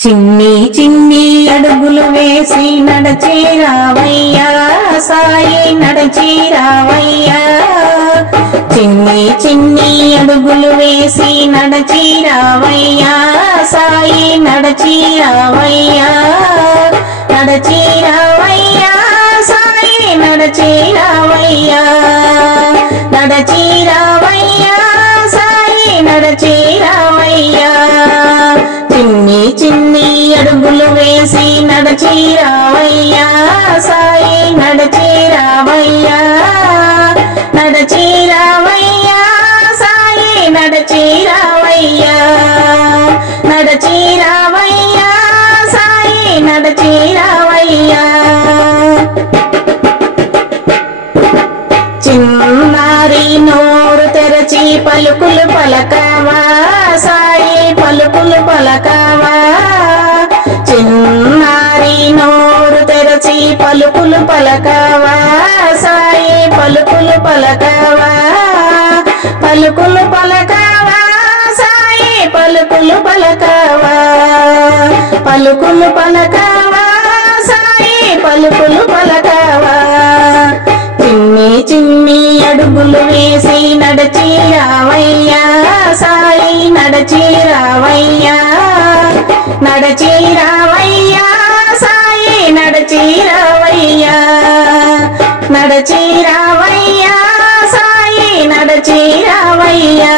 చిన్ని చిన్ని అడుగులు వేసి నడచి రావయ్యా సాయి నడచి రావయ్యా చిన్ని చిన్ని అడుగులు వేసి నడచి రావయ్యా సాయి నడచి రావయ్యా నడచి రావయ్యా సాయి నడచి రావయ్యా నడచి రావయ్యా సాయి నడచి రావయ్యా చిన్ని చిన్ని అడుగులు వేసి నడచి రావయ్యా సాయి నడచి రావయ్యా నడచి రావయ్యా సాయి నడచి రావయ్యా నడచి రావయ్యా సాయి నడచి రావయ్యా చిన్నారి నోరు తెరచి పలుకులు పలకవా సాయి పలుకులు పలకవా చిన్నారి నోరు తెరచి పలుకులు పలకవా సాయి పలుకులు పలకవా పలుకులు పలకవా సాయి పలుకులు పలకవా పలుకులు పలకవా సాయి పలుకులు పలకవా చిన్ని చిన్ని అడుగులు వేసి నడచి రావయ్యా సాయి నడచి రావయ్యా నడచి రావయ్యా సాయి నడచి రావయ్యా నడచి రావయ్యా సాయి నడచి రావయ్యా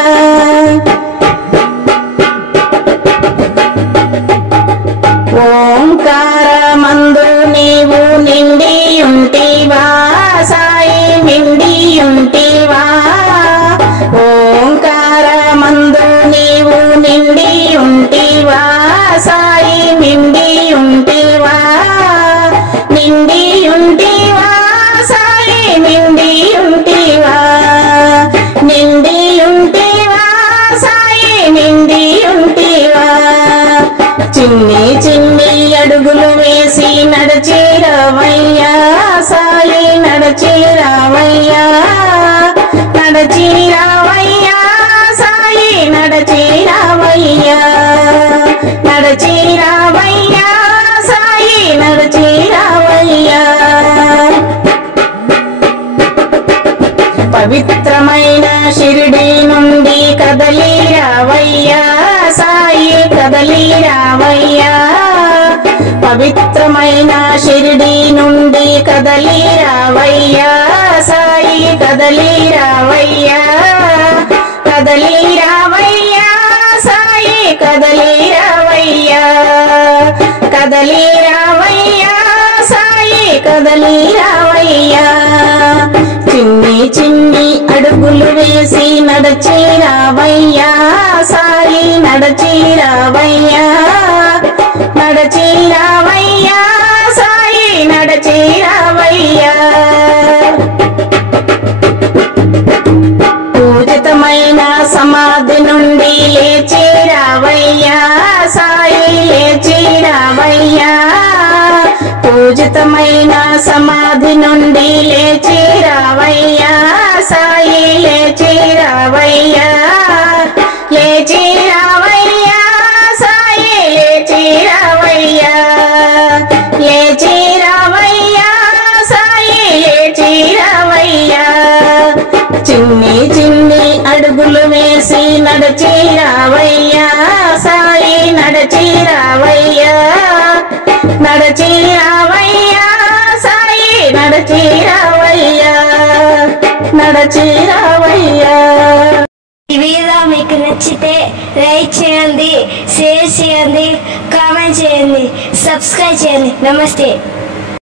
ఓంకారమందు నీవు నిండి ఉంటివా సాయి నిండి ఉంటివా ఓంకారమందు నీవు నిండి ఉంటివా సాయి నిండి ఉంటివా నిండి ఉంటివా సాయి నిండి ఉంటివా నిండి ఉంటివా సాయి నిండి ఉంటివా చిన్ని చిన్ని అడుగులు వేసి నడచి రావయ్యా సాయి నడచి రావయ్యా నడచి రావయ్యా సాయి నడచి రావయ్యా నడచి రావయ్యా సాయి నడచి రావయ్యా పవిత్రమైన షిరిడి నుండి కదలి రావయ్యా సాయి కదలి రావయ్యా పవిత్రమైన షిరిడి నుండి కదలి రావయ్యా సాయి కదలి రావయ్యా కదలి రావయ్యా సాయి కదలి రావయ్యా కదలి రావయ్యా సాయి కదలి రావయ్యా చిన్ని చిన్ని అడుగులు వేసి నడచి రావయ్యా సాయి నడచి రావయ్యా నడచి రావయ్యా సాయి నడచి రావయ్యా పూజితమైన సమాధి నుండి లేచి రావయ్యా సాయి లేచి రావయ్యా పూజితమైన సమాధి నుండి లేచి రావయ్యా సాయి లేచి రావయ్యా లేచి రావయ్యా సాయి లేచి రావయ్యా లేచి రావయ్యా సాయి లేచి రావయ్యా చిన్ని చిన్ని అడుగులు వేసి నడచి రావయ్యా సాయి నడచి రావయ్యా నడచి రావయ్యా సాయి నడచి రావయ్యా నడచి రావయ్యా ఈ వీడియో మీకు నచ్చితే లైక్ చేయండి, షేర్ చేయండి, కామెంట్ చేయండి, సబ్స్క్రైబ్ చేయండి. నమస్తే.